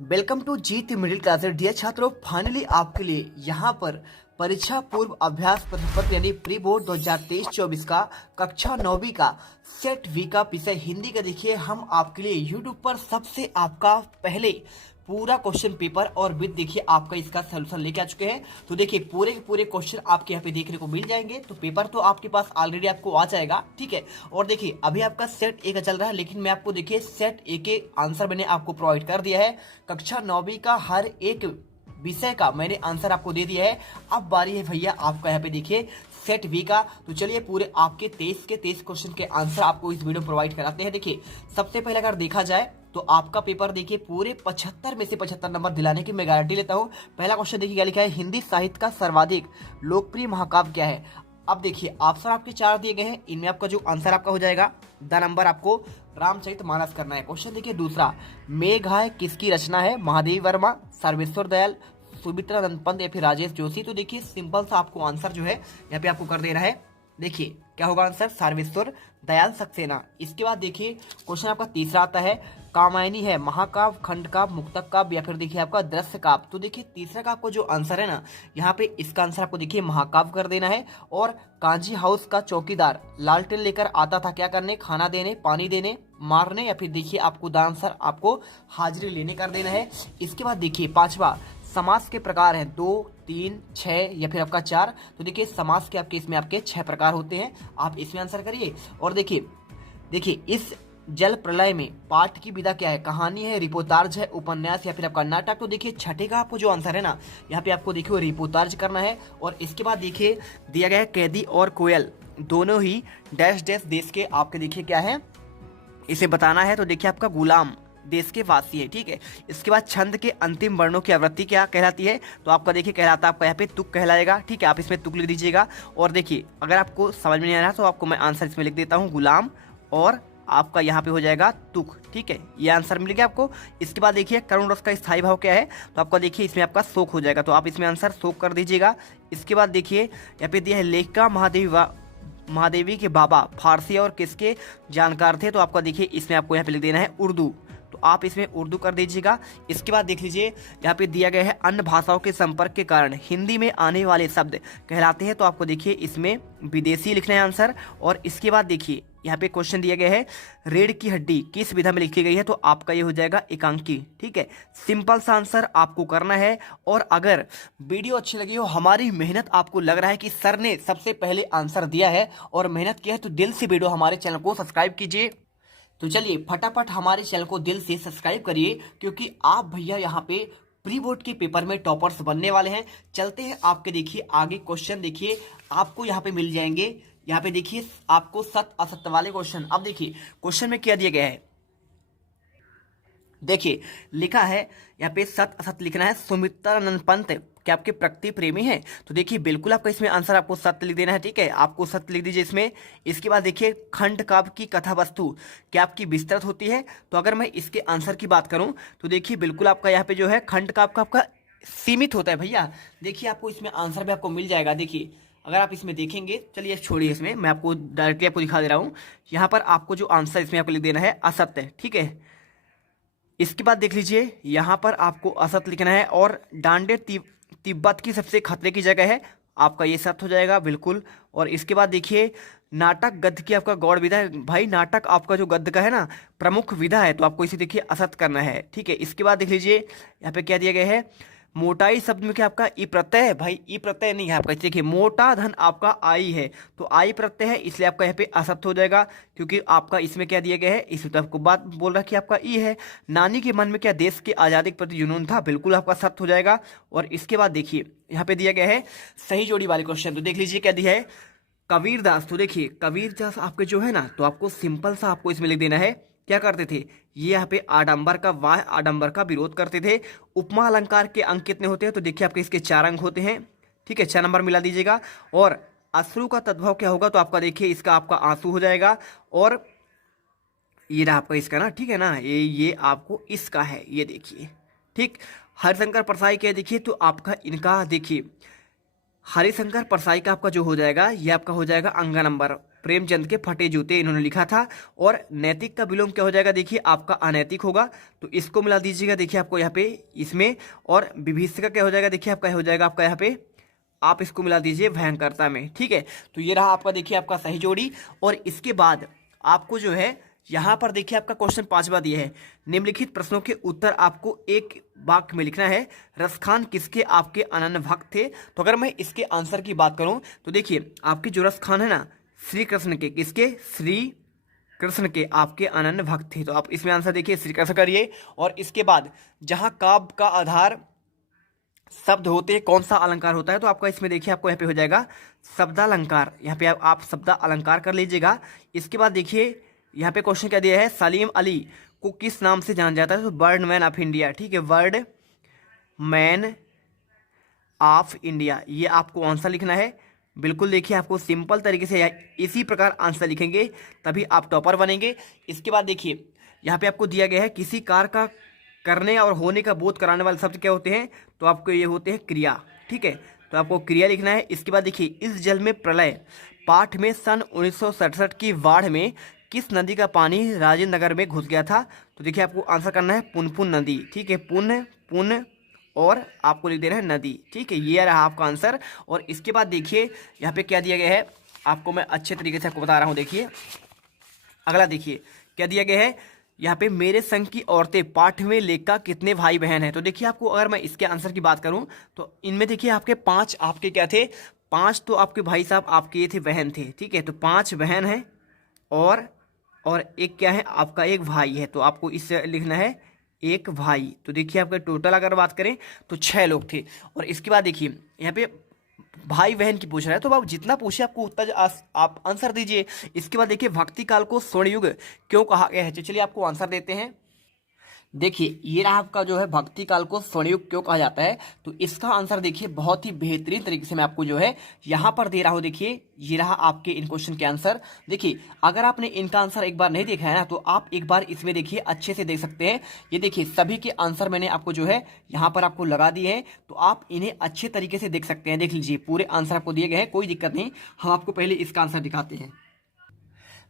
Welcome to Jeet middle class. Dear छात्रों, finally आपके लिए यहाँ पर परीक्षा पूर्व अभ्यास प्रश्न पत्र यानी प्री बोर्ड 2023-24 का कक्षा 9वीं का सेट वी का विषय हिंदी का देखिए हम आपके लिए यूट्यूब पर सबसे आपका पहले पूरा क्वेश्चन पेपर और विद देखिए आपका इसका सोल्यूशन लेके आ चुके हैं। तो देखिए पूरे के पूरे क्वेश्चन आपके यहाँ पे देखने को मिल जाएंगे। तो पेपर तो आपके पास ऑलरेडी आपको आ जाएगा, ठीक है। और देखिए अभी आपका सेट ए का चल रहा है, लेकिन मैं आपको देखिए सेट ए के आंसर मैंने आपको प्रोवाइड कर दिया है। कक्षा 9वीं का हर एक विषय का मैंने आंसर आपको दे दिया है। अब बारी है भैया आपका यहाँ पे देखिए सेट वी का। तो चलिए पूरे आपके 23 क्वेश्चन के आंसर आपको इस वीडियो में प्रोवाइड कराते हैं। देखिए सबसे पहले अगर देखा जाए तो आपका पेपर देखिए पूरे 75 में से 75 नंबर दिलाने की मैं गारंटी लेता हूं। पहला क्वेश्चन देखिए क्या लिखा है, हिंदी साहित्य का सर्वाधिक लोकप्रिय महाकाव्य क्या है। अब देखिए ऑप्शन आपके 4 दिए गए हैं, इनमें आपका जो आंसर आपका हो जाएगा द नंबर आपको रामचरितमानस करना है। क्वेश्चन देखिए दूसरा, मेघाय किसकी रचना है, महादेवी वर्मा, सर्वेश्वर दयाल, सुमित्रानंद पंत या फिर राजेश जोशी। तो देखिए सिंपल सा आपको आंसर जो है यहाँ पे आपको कर देना है। देखिए क्या होगा आंसर, सर्वेश्वर दयाल सक्सेना। इसके बाद देखिए क्वेश्चन आपका तीसरा आता है, कामायनी है महाकाव्य, खंड काव्य, मुक्तक काव्य या फिर देखिए आपका दृश्य काव्य। तो देखिए तीसरा का आपको जो आंसर है ना, यहाँ पे इसका आंसर आपको देखिए महाकाव्य कर देना है। और कांजी हाउस का चौकीदार लालटेन लेकर आता था क्या करने, खाना देने, पानी देने, मारने या फिर देखिए आपको द आंसर आपको हाजिरी लेने कर देना है। इसके बाद देखिए पांचवा, समास के प्रकार हैं 2, 3, 6 या फिर आपका 4। तो देखिए समास के आपके इसमें आपके 6 प्रकार होते हैं, आप इसमें आंसर करिए। और देखिए इस जल प्रलय में पाठ की विधा क्या है, कहानी है, रिपोर्टाज है, उपन्यास या फिर आपका नाटक। तो देखिए छठे का आपको जो आंसर है ना, यहाँ पे आपको देखिए रिपोर्टाज करना है। और इसके बाद देखिए दिया गया है कैदी और कोयल दोनों ही डैश डैश देश के आपके देखिए क्या है इसे बताना है। तो देखिए आपका गुलाम देश के वासी है, ठीक है। इसके बाद छंद के अंतिम वर्णों की आवृत्ति क्या कहलाती है, तो आपका देखिए कहलाता है आपका यहाँ पे तुक कहलाएगा, ठीक है। आप इसमें तुक लिख दीजिएगा। और देखिए अगर आपको समझ में नहीं आ रहा तो आपको मैं आंसर इसमें लिख देता हूँ, गुलाम और आपका यहाँ पे हो जाएगा तुक, ठीक है। ये आंसर मिल गया आपको। इसके बाद देखिए करुण रस का स्थायी भाव क्या है, तो आपका देखिए इसमें आपका शोक हो जाएगा, तो आप इसमें आंसर शोक कर दीजिएगा। इसके बाद देखिए यहाँ पे दिया है लेखिका महादेवी के बाबा फारसी और किसके जानकार थे, तो आपका देखिए इसमें आपको यहाँ पे लिख देना है उर्दू, तो आप इसमें उर्दू कर दीजिएगा। इसके बाद देख लीजिए यहाँ पे दिया गया है अन्य भाषाओं के संपर्क के कारण हिंदी में आने वाले शब्द कहलाते हैं, तो आपको देखिए इसमें विदेशी लिखना है आंसर। और इसके बाद देखिए यहाँ पे क्वेश्चन दिया गया है रीढ़ की हड्डी किस विधा में लिखी गई है, तो आपका ये हो जाएगा एकांकी, ठीक है। सिंपल सा आंसर आपको करना है। और अगर वीडियो अच्छी लगी हो, हमारी मेहनत आपको लग रहा है कि सर ने सबसे पहले आंसर दिया है और मेहनत किया है, तो दिल से वीडियो हमारे चैनल को सब्सक्राइब कीजिए। तो चलिए फटाफट हमारे चैनल को दिल से सब्सक्राइब करिए, क्योंकि आप भैया यहाँ पे प्री बोर्ड के पेपर में टॉपर्स बनने वाले हैं। चलते हैं आपके देखिए आगे क्वेश्चन देखिए आपको यहाँ पे मिल जाएंगे। यहाँ पे देखिए आपको सत्य असत्य वाले क्वेश्चन। अब देखिए क्वेश्चन में क्या दिया गया है, देखिए लिखा है यहाँ पे सत्य असत्य लिखना है। सुमित्रानंद पंत क्या आपके प्रकृति प्रेमी है, तो देखिए बिल्कुल आपका इसमें आंसर आपको सत्य लिख देना है, ठीक है। आपको सत्य लिख दीजिए इसमें। इसके बाद देखिए खंड काव्य की कथा वस्तु क्या आपकी विस्तृत होती है, तो अगर मैं इसके आंसर की बात करूं तो देखिए बिल्कुल आपका यहाँ पे जो है खंड काव्य का आपका सीमित होता है भैया। देखिए आपको इसमें आंसर भी आपको मिल जाएगा। देखिए अगर आप इसमें देखेंगे, चलिए छोड़िए इसमें, मैं आपको डायरेक्टली आपको दिखा दे रहा हूँ। यहाँ पर आपको जो आंसर इसमें आपको लिख देना है असत्य, ठीक है। इसके बाद देख लीजिए यहाँ पर आपको असत्य लिखना है। और डांडे तिब्बत की सबसे खतरे की जगह है, आपका ये सत्य हो जाएगा बिल्कुल। और इसके बाद देखिए नाटक गद्य की आपका गौड़ विधा है, भाई नाटक आपका जो गद्य का है ना प्रमुख विधा है, तो आपको इसे देखिए असत्य करना है, ठीक है। इसके बाद देख लीजिए यहाँ पे क्या दिया गया है, मोटाई शब्द में क्या आपका ई प्रत्यय है, भाई ई प्रत्यय नहीं है आपका। देखिए मोटा धन आपका आई है, तो आई प्रत्यय है, इसलिए आपका यहाँ पे असत्य हो जाएगा, क्योंकि आपका इसमें क्या दिया गया है, इसमें तो आपको बात बोल रहा है कि आपका ई है। नानी के मन में क्या देश की आज़ादी के प्रति जुनून था, बिल्कुल आपका सत्य हो जाएगा। और इसके बाद देखिए यहाँ पे दिया गया है सही जोड़ी वाले क्वेश्चन, तो देख लीजिए क्या दिया है, कबीरदास। तो देखिए कबीरदास आपके जो है ना, तो आपको सिंपल सा आपको इसमें लिख देना है, क्या करते थे ये यहाँ पे आडंबर का विरोध करते थे। उपमा अलंकार के अंक कितने होते हैं, तो देखिए आपके इसके 4 अंक होते हैं, ठीक है, 6 नंबर मिला दीजिएगा। और अश्रु का तद्भव क्या होगा, तो आपका देखिए इसका आपका आंसू हो जाएगा। और ये रहा आपका इसका ना, ठीक है ना, ये आपको इसका है, ये देखिए, ठीक। हरिशंकर परसाई क्या देखिए, तो आपका इनका देखिए हरिशंकर परसाई का आपका जो हो जाएगा, ये आपका हो जाएगा अंगा नंबर प्रेमचंद के फटे जूते इन्होंने लिखा था। और नैतिक का विलोम क्या हो जाएगा, देखिए आपका अनैतिक होगा, तो इसको मिला दीजिएगा देखिए आपको यहाँ पे इसमें। और विभीषिका का क्या हो जाएगा, देखिए आपका हो जाएगा आपका यहाँ पे, आप इसको मिला दीजिए भयंकरता में। ठीक है, तो ये रहा आपका देखिए आपका सही जोड़ी। और इसके बाद आपको जो है यहाँ पर देखिए आपका क्वेश्चन 5वां दिया है, निम्नलिखित प्रश्नों के उत्तर आपको एक वाक्य में लिखना है। रसखान किसके आपके अनन्य भक्त थे। तो अगर मैं इसके आंसर की बात करूं तो देखिए आपके जो रसखान है ना, श्री कृष्ण के, किसके, श्री कृष्ण के आपके अनन्य भक्त थे। तो आप इसमें आंसर देखिए श्री कृष्ण करिए। और इसके बाद जहां काव्य का आधार शब्द होते हैं, कौन सा अलंकार होता है, तो आपका इसमें देखिए आपको यहाँ पे हो जाएगा शब्दालंकार। यहाँ पे आप शब्द अलंकार कर लीजिएगा। इसके बाद देखिए यहाँ पे क्वेश्चन क्या दिया है, सलीम अली को किस नाम से जाना जाता है, तो बर्ड मैन ऑफ इंडिया। ठीक है, वर्ड मैन ऑफ इंडिया, ये आपको आंसर लिखना है। बिल्कुल देखिए आपको सिंपल तरीके से इसी प्रकार आंसर लिखेंगे तभी आप टॉपर बनेंगे। इसके बाद देखिए यहाँ पे आपको दिया गया है, किसी कार्य का करने और होने का बोध कराने वाले शब्द क्या होते हैं, तो आपको ये होते हैं क्रिया। ठीक है, तो आपको क्रिया लिखना है। इसके बाद देखिए इस जल में प्रलय पाठ में सन 1967 की बाढ़ में किस नदी का पानी राजेंद्र नगर में घुस गया था, तो देखिए आपको आंसर करना है पुनपुन नदी। ठीक है, पुन और आपको लिख देना है नदी। ठीक है, ये रहा आपका आंसर। और इसके बाद देखिए यहाँ पे क्या दिया गया है, आपको मैं अच्छे तरीके से आपको बता रहा हूँ। देखिए अगला देखिए क्या दिया गया है, यहाँ पे मेरे संग की औरतें पाठ में लेखा कितने भाई बहन हैं। तो देखिए आपको अगर मैं इसके आंसर की बात करूँ तो इनमें देखिए आपके 5 आपके क्या थे, 5 तो आपके भाई साहब आपके ये थे, बहन थे। ठीक है, तो 5 बहन हैं और एक क्या है आपका, एक भाई है। तो आपको इससे लिखना है एक भाई। तो देखिए आपका टोटल अगर बात करें तो 6 लोग थे। और इसके बाद देखिए यहाँ पे भाई बहन की पूछ रहा है, तो आप जितना पूछे आपको उतना आप आंसर दीजिए। इसके बाद देखिए भक्ति काल को स्वर्ण युग क्यों कहा गया है, तो चलिए आपको आंसर देते हैं। देखिए ये रहा आपका जो है भक्ति काल को स्वर्णयुग क्यों कहा जाता है, तो इसका आंसर देखिए बहुत ही बेहतरीन तरीके से मैं आपको जो है यहाँ पर दे रहा हूँ। देखिए ये रहा आपके इन क्वेश्चन के आंसर। देखिए अगर आपने इनका आंसर एक बार नहीं देखा है ना, तो आप एक बार इसमें देखिए अच्छे से देख सकते हैं। ये देखिए सभी के आंसर मैंने आपको जो है यहाँ पर आपको लगा दिए हैं, तो आप इन्हें अच्छे तरीके से देख सकते हैं। देख लीजिए पूरे आंसर आपको दिए गए हैं, कोई दिक्कत नहीं। हम आपको पहले इसका आंसर दिखाते हैं।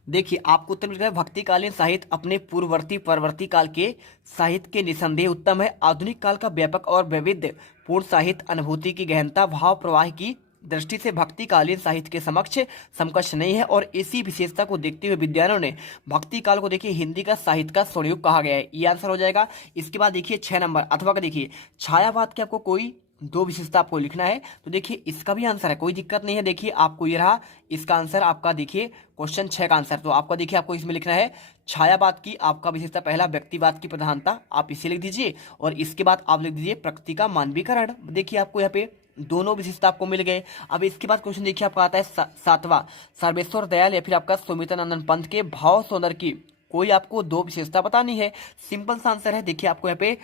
देखिए आपको उत्तर मिल गया, भक्तिकालीन साहित्य अपने पूर्ववर्ती परवर्ती काल के साहित्य के निसंदेह उत्तम है। आधुनिक काल का व्यापक और वैविध्य पूर्ण साहित्य अनुभूति की गहनता भाव प्रवाह की दृष्टि से भक्तिकालीन साहित्य के समकक्ष नहीं है। और इसी विशेषता को देखते हुए विद्वानों ने भक्ति काल को देखिए हिंदी का साहित्य का स्वर्णयुग कहा गया है। ये आंसर हो जाएगा। इसके बाद देखिए 6 नंबर अथवा का देखिए छायावाद के आपको कोई 2 विशेषता आपको लिखना है, तो देखिए इसका भी आंसर है, कोई दिक्कत नहीं है। देखिए आपको ये रहा इसका आंसर आपका, देखिए क्वेश्चन 6 का आंसर। तो आपका देखिए आपको इसमें लिखना है छायावाद की आपका विशेषता पहला व्यक्तिवाद की प्रधानता, आप इसे लिख दीजिए। और इसके बाद आप लिख दीजिए प्रकृति का मानवीकरण। देखिए आपको यहाँ पे दोनों विशेषता आपको मिल गए। अब इसके बाद क्वेश्चन देखिए आपका आता है 7वां, सर्वेश्वर दयाल या फिर आपका सुमित्रानंद पंत के भाव सौंदर्य की कोई आपको 2 विशेषता बतानी है। सिंपल सा आंसर है। देखिए आपको यहाँ पे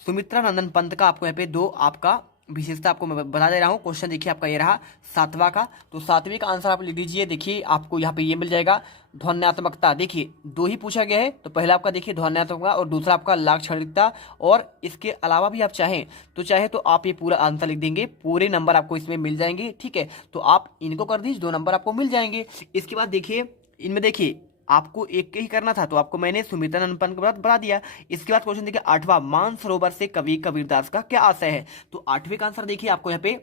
सुमित्रानंदन पंत का आपको यहाँ पे 2 आपका विशेषता आपको मैं बता दे रहा हूँ। क्वेश्चन देखिए आपका ये रहा 7वां का, तो 7वीं का आंसर आप लिख दीजिए। देखिए आपको यहाँ पे ये मिल जाएगा ध्वन्यात्मकता। देखिए 2 ही पूछा गया है, तो पहला आपका देखिए ध्वन्यात्मकता और दूसरा आपका लाक्षणिकता। और इसके अलावा भी आप चाहे तो आप ये पूरा आंसर लिख देंगे, पूरे नंबर आपको इसमें मिल जाएंगे। ठीक है, तो आप इनको कर दीजिए, 2 नंबर आपको मिल जाएंगे। इसके बाद देखिए इनमें देखिए आपको एक ही करना था, तो आपको मैंने सुमित्रानंद पंत को बता दिया। इसके बाद क्वेश्चन देखिए 8वां, मानसरोवर से कवि कबीरदास का क्या आशय है। तो 8वें का आंसर देखिए आपको यहाँ पे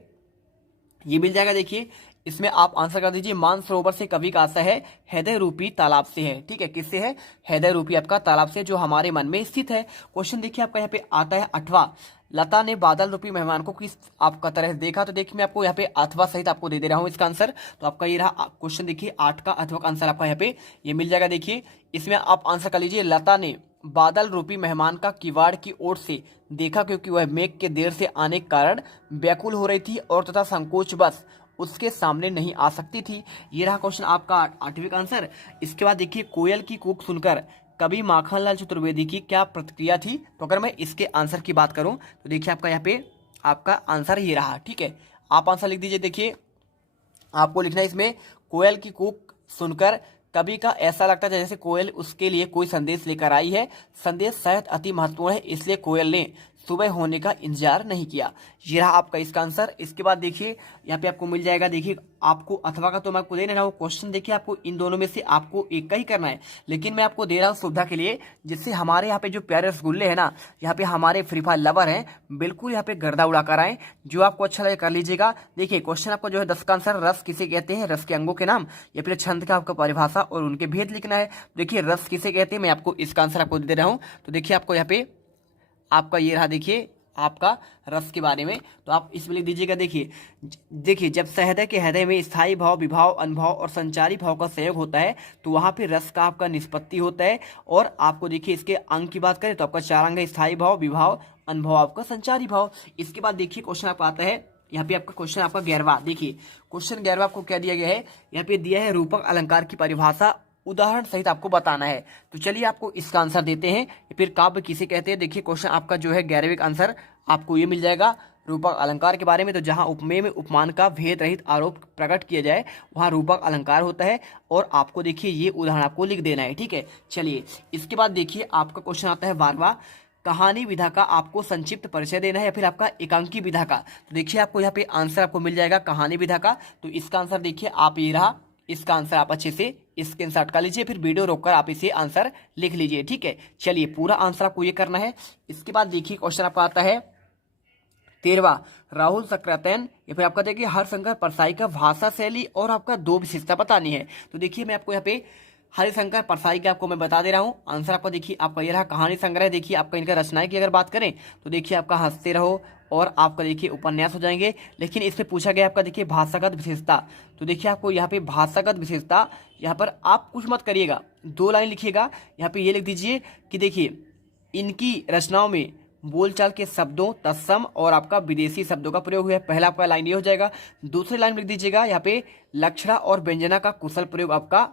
ये मिल जाएगा। देखिए इसमें आप आंसर कर दीजिए, मानसरोवर से कवि का आशय है हृदय रूपी तालाब से है। ठीक है, किससे है, हृदय रूपी आपका तालाब से जो हमारे मन में स्थित है। क्वेश्चन देखिए आपका यहाँ पे आता है 8वां, लता ने बादल रूपी मेहमान को किस आपका तरह देखा। तो देखिए मैं आपको यहाँ पे अथवा सहित आपको दे रहा हूँ इसका आंसर। तो आपका ये रहा क्वेश्चन, देखिए 8 का अथवा का आंसर आपका यहाँ पे ये मिल जाएगा। देखिए इसमें आप आंसर कर लीजिए, लता ने बादल रूपी मेहमान का किवाड़ की ओर से देखा क्योंकि वह मेघ के देर से आने के कारण व्याकुल हो रही थी और तथा संकोच बस उसके सामने नहीं आ सकती थी। ये रहा क्वेश्चन आपका 8वें का आंसर। इसके बाद देखिए कोयल की कूक सुनकर कवि माखनलाल चतुर्वेदी की क्या प्रतिक्रिया थी। तो अगर मैं इसके आंसर की बात करूं तो देखिए आपका यहाँ पे आपका आंसर ये रहा। ठीक है, आप आंसर लिख दीजिए। देखिए आपको लिखना है इसमें, कोयल की कूक सुनकर कवि का ऐसा लगता है जैसे कोयल उसके लिए कोई संदेश लेकर आई है। संदेश शायद अति महत्वपूर्ण है, इसलिए कोयल ने सुबह होने का इंतजार नहीं किया। ये रहा आपका इसका आंसर। इसके बाद देखिए यहाँ पे आपको मिल जाएगा, देखिए आपको अथवा का तो मैं आपको दे नहीं रहा हूँ क्वेश्चन, देखिए आपको इन दोनों में से आपको एक का ही करना है, लेकिन मैं आपको दे रहा हूँ सुविधा के लिए, जिससे हमारे यहाँ पे जो प्यारे रसगुल्ले हैं ना, यहाँ पे हमारे फ्री फायर लवर हैं, बिल्कुल यहाँ पे गर्दा उड़ा कर आए। जो आपको अच्छा लगे कर लीजिएगा। देखिए क्वेश्चन आपको जो है 10 का आंसर, रस किसे कहते हैं, रस के अंगों के नाम या फिर छंद का आपका परिभाषा और उनके भेद लिखना है। देखिए रस किसे कहते हैं, मैं आपको इसका आंसर आपको दे रहा हूँ। तो देखिए आपको यहाँ पे आपका ये रहा, देखिए आपका रस के बारे में, तो आप इसमें लिख दीजिएगा। देखिए जब सहदय के हृदय में स्थायी भाव, विभाव, अनुभव और संचारी भाव का संयोग होता है तो वहां पे रस का आपका निष्पत्ति होता है। और आपको देखिए इसके अंग की बात करें तो आपका 4 अंग है, स्थायी भाव, विभाव, अनुभव, आपका संचारी भाव। इसके बाद देखिए क्वेश्चन आपका आता है, यहाँ पे आपका क्वेश्चन आपका 11वां, देखिए क्वेश्चन 11वां आपको क्या दिया गया है, यहाँ पे दिया है रूपक अलंकार की परिभाषा उदाहरण सहित आपको बताना है। तो चलिए आपको इसका आंसर देते हैं, फिर काव्य किसे कहते हैं। देखिए क्वेश्चन आपका जो है 11वें का आंसर आपको ये मिल जाएगा रूपक अलंकार के बारे में। तो जहां उपमेय में उपमान का भेद रहित आरोप प्रकट किया जाए वहां रूपक अलंकार होता है। और आपको देखिए ये उदाहरण आपको लिख देना है, ठीक है। चलिए इसके बाद देखिए आपका क्वेश्चन आता है 12वां, कहानी विधा का आपको संक्षिप्त परिचय देना है या फिर आपका एकांकी विधा का। तो देखिए आपको यहाँ पे आंसर आपको मिल जाएगा कहानी विधा का। तो इसका आंसर देखिए आप ये रहा, इसका आंसर आप अच्छे से स्क्रीनशॉट कर लीजिए, फिर वीडियो रोककर आप इसे आंसर लिख लीजिए, ठीक है। चलिए पूरा आंसर आपको ये करना है। इसके बाद देखिए क्वेश्चन आपका आता है 13वां, राहुल सक्रातैन या फिर आपका देखिए हरिशंकर परसाई का भाषा शैली और आपका 2 विशेषता बतानी है। तो देखिए मैं आपको यहाँ पे हरिशंकर परसाई का आपको मैं बता दे रहा हूँ आंसर। आपको देखिए आपका ये रहा कहानी संग्रह। देखिए आपका इनका रचनाएं की अगर बात करें तो देखिए आपका हंसते रहो और आपका देखिए उपन्यास हो जाएंगे। लेकिन इसमें पूछा गया आपका देखिए भाषागत विशेषता। तो देखिए आपको यहाँ पे भाषागत विशेषता, यहाँ पर आप कुछ मत करिएगा, 2 लाइन लिखिएगा। यहाँ पे ये लिख दीजिए कि देखिए इनकी रचनाओं में बोलचाल के शब्दों, तत्सम और आपका विदेशी शब्दों का प्रयोग हुआ है। पहला आपका लाइन ये हो जाएगा। दूसरी लाइन लिख दीजिएगा यहाँ पे लक्षणा और व्यंजना का कुशल प्रयोग आपका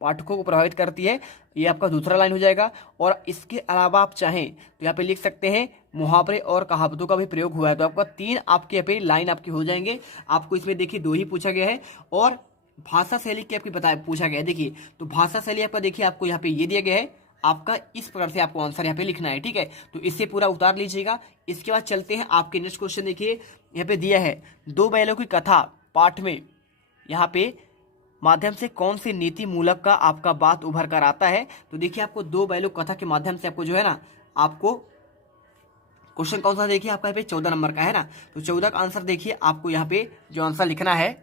पाठकों को प्रभावित करती है, ये आपका दूसरा लाइन हो जाएगा। और इसके अलावा आप चाहें तो यहाँ पे लिख सकते हैं मुहावरे और कहावतों का भी प्रयोग हुआ है। तो आपका 3 आपके यहाँ पे लाइन आपके हो जाएंगे। आपको इसमें देखिए 2 ही पूछा गया है और भाषा शैली की आपकी पूछा गया है। देखिए तो भाषा शैली आपका देखिए आपको यहाँ पे ये दिया गया है, आपका इस प्रकार से आपको आंसर यहाँ पे लिखना है, ठीक है। तो इससे पूरा उतार लीजिएगा। इसके बाद चलते हैं आपके नेक्स्ट क्वेश्चन। देखिए यहाँ पे दिया है 2 बैलों की कथा पाठ में यहाँ पे माध्यम से कौन सी नीति मूलक का आपका बात उभर कर आता है। तो देखिए आपको 2 बैलों कथा के माध्यम से आपको जो है ना, आपको क्वेश्चन कौन सा देखिए आपका यहाँ पे 14 नंबर का है ना। तो 14 का आंसर देखिए आपको यहाँ पे जो आंसर लिखना है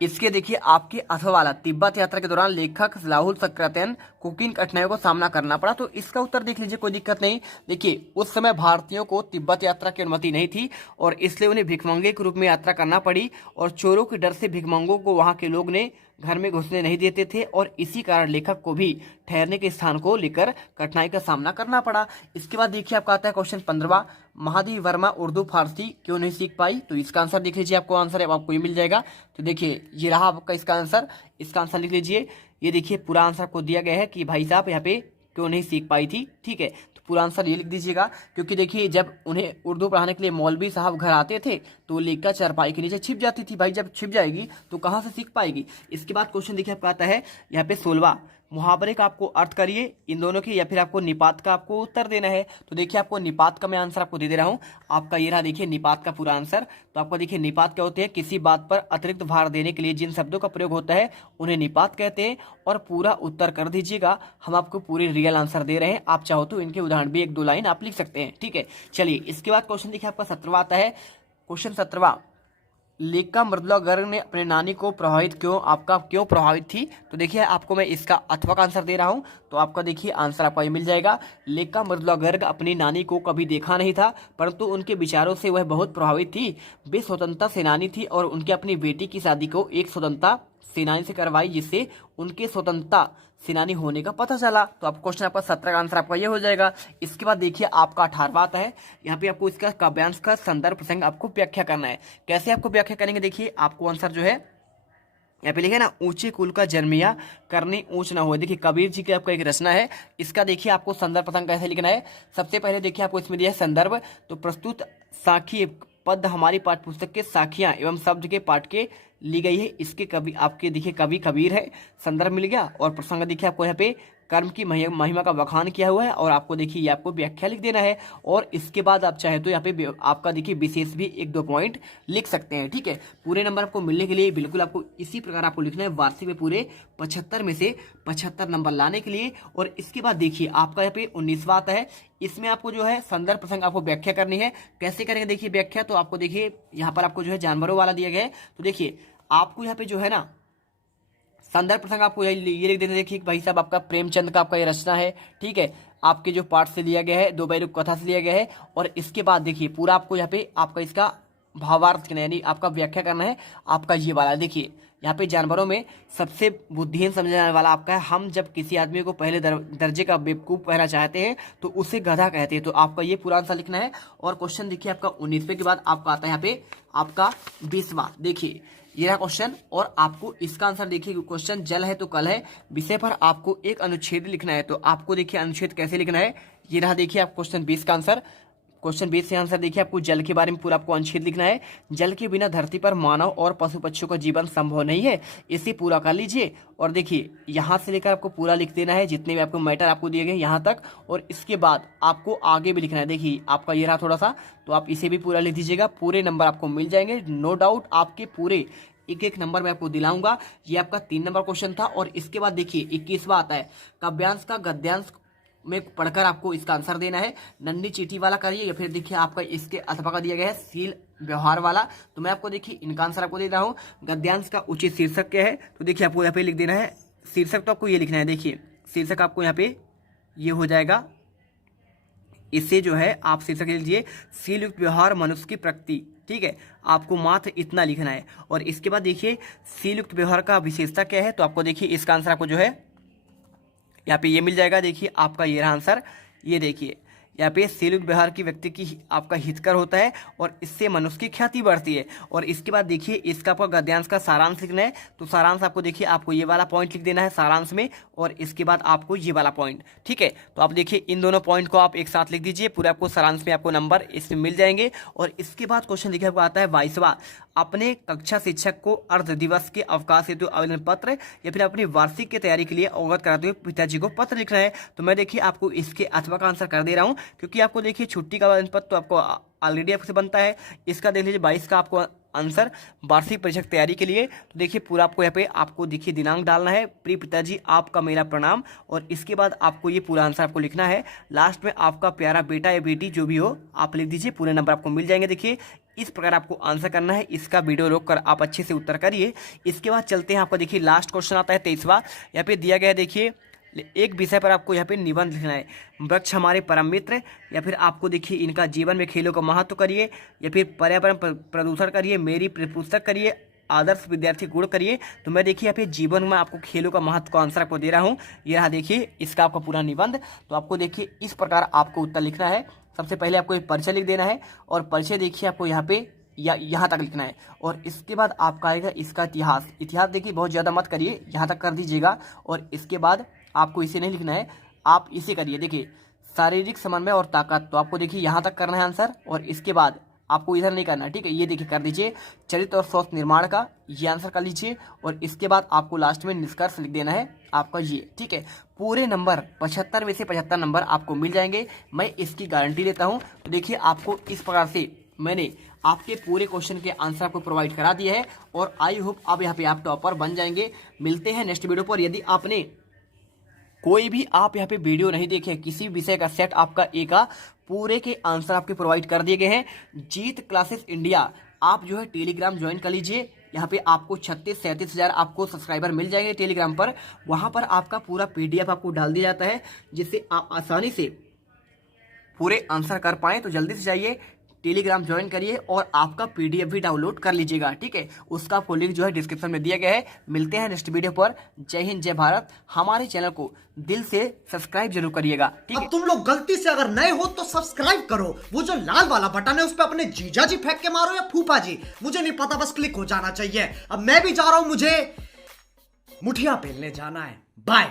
इसके देखिए आपके अथवा वाला, तिब्बत यात्रा के दौरान लेखक राहुल सक्रातैन को किन कठिनाइयों का सामना करना पड़ा। तो इसका उत्तर देख लीजिए, कोई दिक्कत नहीं। देखिए उस समय भारतीयों को तिब्बत यात्रा की अनुमति नहीं थी और इसलिए उन्हें भिखमंगे के रूप में यात्रा करना पड़ी और चोरों के डर से भिखमंगों को वहां के लोग ने घर में घुसने नहीं देते थे और इसी कारण लेखक को भी ठहरने के स्थान को लेकर कठिनाई का सामना करना पड़ा। इसके बाद देखिए आपका आता है क्वेश्चन 15वां, महादेवी वर्मा उर्दू फारसी क्यों नहीं सीख पाई। तो इसका आंसर देख लीजिए, आपको आंसर है आपको ये मिल जाएगा। तो देखिए ये रहा आपका इसका आंसर। इसका आंसर लिख लीजिए। ये देखिए पूरा आंसर आपको दिया गया है कि भाई साहब यहाँ पे क्यों नहीं सीख पाई थी, ठीक है। तो पूरा आंसर ये लिख दीजिएगा, क्योंकि देखिए जब उन्हें उर्दू पढ़ाने के लिए मौलवी साहब घर आते थे तो लिखकर चारपाई के नीचे छिप जाती थी। भाई जब छिप जाएगी तो कहाँ से सीख पाएगी। इसके बाद क्वेश्चन देखिए आपका आता है यहाँ पे 16वां, मुहावरे का आपको अर्थ करिए इन दोनों के या फिर आपको निपात का आपको उत्तर देना है। तो देखिए आपको निपात का मैं आंसर आपको दे रहा हूँ। आपका ये रहा देखिए निपात का पूरा आंसर। तो आपको देखिए निपात क्या होते हैं, किसी बात पर अतिरिक्त भार देने के लिए जिन शब्दों का प्रयोग होता है उन्हें निपात कहते हैं। और पूरा उत्तर कर दीजिएगा, हम आपको पूरी रियल आंसर दे रहे हैं। आप चाहो तो इनके उदाहरण भी 1-2 लाइन आप लिख सकते हैं, ठीक है। चलिए इसके बाद क्वेश्चन देखिए आपका 17वां आता है। क्वेश्चन 17वां, लेखिका मृदुला गर्ग ने अपने नानी को क्यों प्रभावित थी। तो देखिए आपको मैं इसका अथवा का आंसर दे रहा हूं। तो आपका देखिए आंसर आपको ये मिल जाएगा। लेखिका मृदुला गर्ग अपनी नानी को कभी देखा नहीं था परंतु उनके विचारों से वह बहुत प्रभावित थी। वे स्वतंत्रता सेनानी थी और उनकी अपनी बेटी की शादी को एक स्वतंत्रता सेनानी से करवाई जिससे उनके स्वतंत्रता सेनानी होने का पता चला। तो आप क्वेश्चन आपका 17 का आंसर आपका ये हो जाएगा। इसके बाद देखिए आपका 18वां आता है। यहाँ पे आपको इसका काव्यांश का संदर्भ प्रसंग आपको व्याख्या करना है। कैसे आपको व्याख्या करेंगे, देखिए आपको आंसर जो है यहाँ पे लिखे ना, ऊंचे कुल का जन्मिया करनी ऊंच ना हो। देखिए कबीर जी की आपका एक रचना है। इसका देखिए आपको संदर्भ प्रसंग कैसे लिखना है। सबसे पहले देखिए आपको इसमें दिया है संदर्भ। तो प्रस्तुत साखी पद हमारी पाठ्यपुस्तक के साखियां एवं शब्द के पाठ के ली गई है। इसके कवि आपके देखिए कवि कबीर है, संदर्भ मिल गया। और प्रसंग देखिए आपको यहाँ पे कर्म की महिमा का बखान किया हुआ है और आपको देखिए ये आपको व्याख्या लिख देना है। और इसके बाद आप चाहे तो यहाँ पे आपका देखिए विशेष भी 1-2 पॉइंट लिख सकते हैं। ठीक है, पूरे नंबर आपको मिलने के लिए बिल्कुल आपको इसी प्रकार आपको लिखना है वार्षिक में पूरे 75 में से 75 नंबर लाने के लिए। और इसके बाद देखिए आपका यहाँ पे 19वां आता है, इसमें आपको जो है संदर्भ प्रसंग आपको व्याख्या करनी है। कैसे करेंगे देखिए व्याख्या, तो आपको देखिए यहाँ पर आपको जो है जानवरों वाला दिया गया है। तो देखिए आपको यहाँ पे जो है ना संदर्भ प्रसंग आपको ये लिख देते। देखिए भाई साहब आपका प्रेमचंद का आपका ये रचना है। ठीक है, आपके जो पाठ से लिया गया है, दो बैरुक कथा से लिया गया है। और इसके बाद देखिए पूरा आपको यहाँ पे आपका इसका भावार्थ यानी आपका व्याख्या करना है आपका ये वाला। देखिए यहाँ पे जानवरों में सबसे बुद्धिहीन समझा जाने वाला आपका है, हम जब किसी आदमी को पहले दर्जे का बेवकूफ़ कहना चाहते हैं तो उसे गधा कहते हैं। तो आपका ये पूरा आंसर लिखना है। और क्वेश्चन देखिए आपका 19वें के बाद आपका आता है यहाँ पे आपका 20वां। देखिए ये रहा क्वेश्चन और आपको इसका आंसर देखिए, क्वेश्चन जल है तो कल है विषय पर आपको एक अनुच्छेद लिखना है। तो आपको देखिए अनुच्छेद कैसे लिखना है, ये रहा देखिए आप क्वेश्चन 20 का आंसर। क्वेश्चन 20 से आंसर देखिए आपको जल के बारे में पूरा आपको अनुच्छेद लिखना है। जल के बिना धरती पर मानव और पशु पक्षियों का जीवन संभव नहीं है, इसे पूरा कर लीजिए। और देखिए यहाँ से लेकर आपको पूरा लिख देना है जितने भी आपको मैटर आपको दिए गए यहाँ तक। और इसके बाद आपको आगे भी लिखना है। देखिए आपका ये रहा थोड़ा सा, तो आप इसे भी पूरा लिख दीजिएगा, पूरे नंबर आपको मिल जाएंगे। नो डाउट आपके पूरे एक नंबर मैं आपको दिलाऊंगा। ये आपका 3 नंबर क्वेश्चन था। और इसके बाद देखिए 21वां आता है, काव्यांश का गद्यांश में पढ़कर आपको इसका आंसर देना है। नन्ही चीटी वाला करिए या फिर देखिए आपका इसके अथवा का दिया गया है सील व्यवहार वाला। तो मैं आपको देखिए इनका आंसर आपको दे रहा हूँ। गद्यांश का उचित शीर्षक क्या है, तो देखिए आपको यहाँ पे लिख देना है शीर्षक, तो आपको ये लिखना है। देखिए शीर्षक आपको यहाँ पे ये हो जाएगा, इससे जो है आप शीर्षक लिख लीजिए सीलयुक्त व्यवहार मनुष्य की प्रकृति। ठीक है, आपको मात्र इतना लिखना है। और इसके बाद देखिए सीलयुक्त व्यवहार का विशेषता क्या है, तो आपको देखिए इसका आंसर आपको जो है यहाँ पे ये मिल जाएगा। देखिए आपका ये रहा आंसर, ये देखिए यहाँ पे सीलयुक्त व्यवहार की व्यक्ति की आपका हितकर होता है और इससे मनुष्य की ख्याति बढ़ती है। और इसके बाद देखिए इसका आपका गद्यांश का सारांश लिखना है। तो सारांश आपको देखिए आपको ये वाला पॉइंट लिख देना है सारांश में, और इसके बाद आपको ये वाला पॉइंट। ठीक है, तो आप देखिए इन दोनों पॉइंट को आप एक साथ लिख दीजिए, पूरे आपको सारांश में आपको नंबर इसमें मिल जाएंगे। और इसके बाद क्वेश्चन देखिए आपको आता है 22वां, अपने कक्षा शिक्षक को अर्ध दिवस के अवकाश हेतु आवेदन पत्र या फिर अपनी वार्षिक की तैयारी के लिए अवगत कराते हुए पिताजी को पत्र लिखना है। तो मैं देखिए आपको इसके अथवा का आंसर कर दे रहा हूँ, क्योंकि आपको देखिए छुट्टी का आवेदन पत्र तो आपको ऑलरेडी आपसे बनता है। इसका देख लीजिए 22 का आपको आंसर वार्षिक परीक्षा की तैयारी के लिए। तो देखिए पूरा आपको यहाँ पे आपको देखिए दिनांक डालना है, प्रिय पिताजी आपका मेरा प्रणाम। और इसके बाद आपको ये पूरा आंसर आपको लिखना है। लास्ट में आपका प्यारा बेटा या बेटी जो भी हो आप लिख दीजिए, पूरे नंबर आपको मिल जाएंगे। देखिए इस प्रकार आपको आंसर करना है, इसका वीडियो रोक कर आप अच्छे से उत्तर करिए। इसके बाद चलते हैं, आपका देखिए लास्ट क्वेश्चन आता है 23वां। यहाँ पे दिया गया है देखिए एक विषय पर आपको यहाँ पे निबंध लिखना है, वृक्ष हमारे परम मित्र, या फिर आपको देखिए इनका जीवन में खेलों का महत्व करिए, या फिर पर्यावरण प्रदूषण करिए, मेरी पुस्तक करिए, आदर्श विद्यार्थी गुण करिए। तो मैं देखिए यहाँ पे जीवन में आपको खेलों का महत्व का आंसर आपको दे रहा हूँ। ये रहा देखिए इसका आपका पूरा निबंध। तो आपको देखिए इस प्रकार आपको उत्तर लिखना है। सबसे पहले आपको एक परिचय लिख देना है, और परिचय देखिए आपको यहाँ पे या यहाँ तक लिखना है। और इसके बाद आपका आएगा इसका इतिहास। इतिहास देखिए बहुत ज़्यादा मत करिए, यहाँ तक कर दीजिएगा। और इसके बाद आपको इसे नहीं लिखना है, आप इसे करिए। देखिए शारीरिक समन्वय और ताकत, तो आपको देखिए यहाँ तक करना है आंसर। और इसके बाद आपको इधर नहीं करना, ठीक है, ये देखिए कर दीजिए चरित्र और स्वस्थ निर्माण का, ये आंसर कर लीजिए। और इसके बाद आपको लास्ट में निष्कर्ष लिख देना है आपका ये। ठीक है, पूरे नंबर 75 में से 75 नंबर आपको मिल जाएंगे, मैं इसकी गारंटी देता हूँ। तो देखिए आपको इस प्रकार से मैंने आपके पूरे क्वेश्चन के आंसर आपको प्रोवाइड करा दिया है। और आई होप अब यहाँ पे आप टॉपर बन जाएंगे। मिलते हैं नेक्स्ट वीडियो पर। यदि आपने कोई भी आप यहाँ पे वीडियो नहीं देखे, किसी विषय का सेट आपका ए का पूरे के आंसर आपके प्रोवाइड कर दिए गए हैं। जीत क्लासेस इंडिया आप जो है टेलीग्राम ज्वाइन कर लीजिए। यहाँ पे आपको 36-37 हज़ार आपको सब्सक्राइबर मिल जाएंगे टेलीग्राम पर। वहाँ पर आपका पूरा PDF आपको डाल दिया जाता है, जिससे आप आसानी से पूरे आंसर कर पाएँ। तो जल्दी से जाइए टेलीग्राम ज्वाइन करिए और आपका PDF भी डाउनलोड कर लीजिएगा। ठीक है, उसका फुल लिंक जो है डिस्क्रिप्शन में दिया गया है। मिलते हैं नेक्स्ट वीडियो पर। जय हिंद, जय भारत। हमारे चैनल को दिल से सब्सक्राइब जरूर करिएगा। ठीक है, अब तुम लोग गलती से अगर नए हो तो सब्सक्राइब करो, वो जो लाल वाला बटन है उस पर अपने जीजा जी फेंक के मारो या फूफा जी, मुझे नहीं पता, बस क्लिक हो जाना चाहिए। अब मैं भी जा रहा हूं, मुझे मुठिया पेलने जाना है। बाय।